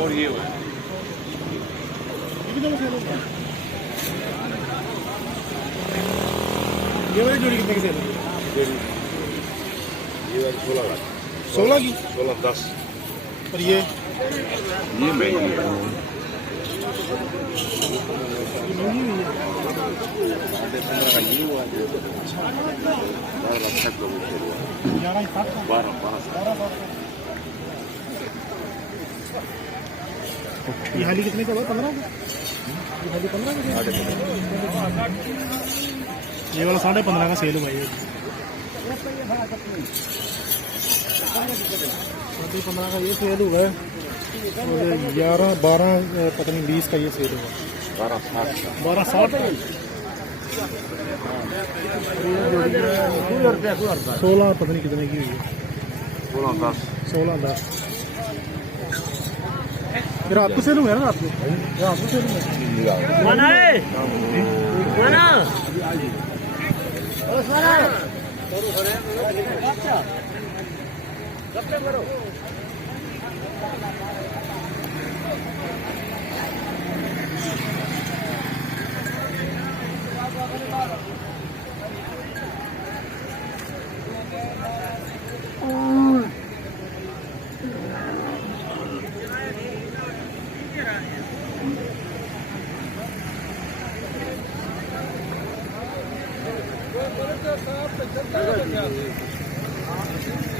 और ये वाली जोड़ी कितने की सेल है? ये वाली 16 लाख 16 की 16 10 और ये महंगी है। महंगी हुई है। 15.5 का ये हुआ 12 लाख तक लोग 11 7 12 ये हाली कितने का हुआ? 15 का? ये हाली 15 का? ये वाला 15.5 का सेल हुआ है। 15.5 का ये सेल हुआ है और 11 12 पता नहीं 20 का ये सेल हुआ है। 12 60 16 पता नहीं कितने की हुई है। 16 10 रात को सेल हुआ है ना? रात को सेल हुआ है।